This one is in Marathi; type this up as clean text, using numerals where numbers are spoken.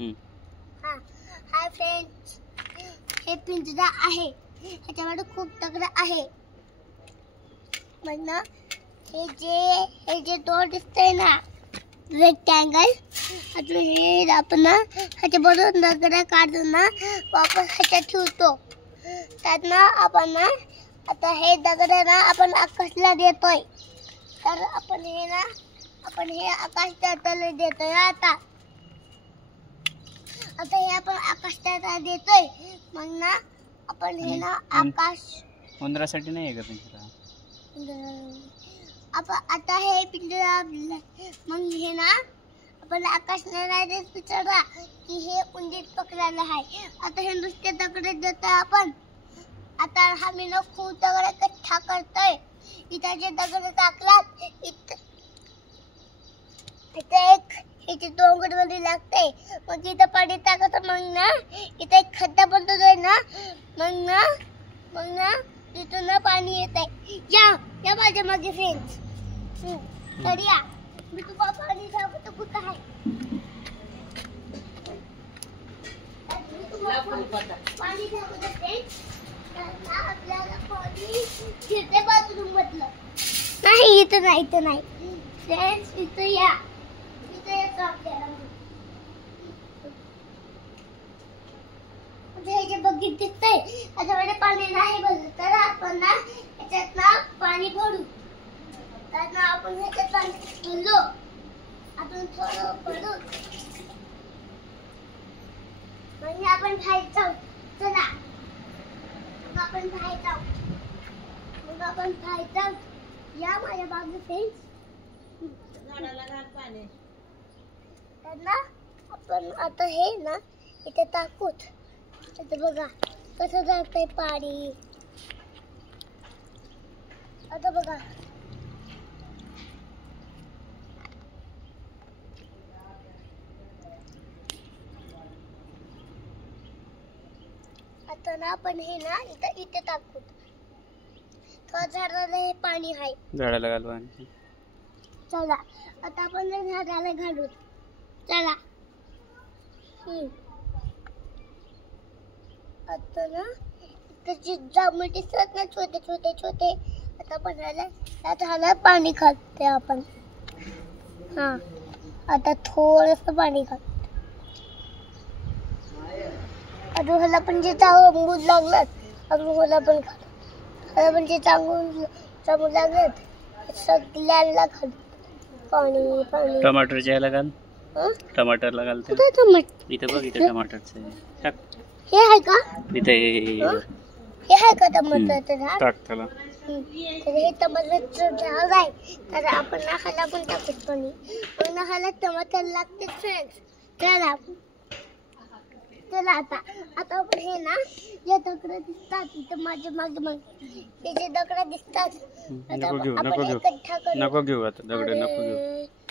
हाय फ्रेंड्स, हे पिंजरा आहे, ह्याच्यामध्ये खूप दगड आहे. म्हणणं हे जे डोर दिसतंय ना, रेक्टँगल, आता हे आपण ह्याच्याबरोबर दगड काढून ना वापस ह्याच्यात ठेवतो. त्यात ना आपण ना आता हे दगड ना आपण आकाशला देतोय. तर आपण हे आकाशाला देतोय. आता हे आपण आकाशाला देतोय. मग ना आपण हे ना आकाश उंदरासाठी नाही आहे का पिंजरा? आता हे पिंजरा मग हे ना आपण आकाशला नाही देत पिंजरा की हे उंदीर पकडायला आहे. आता हे नुसते दगड देतोय आपण. आता आम्ही ना खूप दगड इकठ्ठा करतोय. इथं जे दगड टाकलात इथे एक डोंगर मध्ये लागते. मग इथं पाणी टाकायचं. मग ना इथं एक खड्डा बनतोय ना. मग ना तिथून ना पाणी येत आहे. या माझ्या मागे फ्रेंड्स. तर या मी तुम्हाला पाणी दाखवतो कुठं आहे. पाणी दाखवतो फ्रेंड्स. आपल्याला पाणी फिरते बाथरूम मधलं नाही. इथं नाही फ्रेंड्स. इथं या आपल्याला हे जे बघित दिसतंय याच्यामध्ये पाणी नाही भरलं तर आपण ना याच्यात ना पाणी भरू. तर ना आपण ह्याच्यात पाणी भरलो. आपण थोडं भरू म्हणजे आपण बाहेर जाऊ. चला मग आपण बाहेर जाऊ. या माझ्या बाजू फ्रेंड्स. तर ना आपण आता हे ना इथे टाकूत. आता बघा कसं जातंय पाणी. आता बघा आता ना आपण हे ना इथे टाकूत. थोडं झाडाला हे पाणी आहे. झाडाला घालू आणखी. चला आता आपण झाडाला घालू. चला आता ना त्याची जांभळं दिसतात ना छोटे. आता आपण त्या झाडाला पाणी घालते आपण. आता थोडंसं पाणी घाल. अजून ह्याला पण जे चांगून लागलं अजून ह्याला पण घाल. ह्याला पण जे चांगून लागलं सगळ्याला घाल पाणी. टमाटरच्या याला घाल. टमाटरला घालते. इथे बघ, इथे टमाटरचं टाक. हे आहे का इथे? हे आहे का टमाटरचं झाड? टाक त्याला. तर हे टमाटरचं झाड आहे. तर आपण ह्याला पण टाकत पाणी. मग ह्याला टमाटर लागते फ्रेंड्स. चला आता आपण हे ना जे दगड दिसतात इथं माझ्या मागे हे जे दगड दिसतात नको घेऊ आता दगड. नको घेऊ.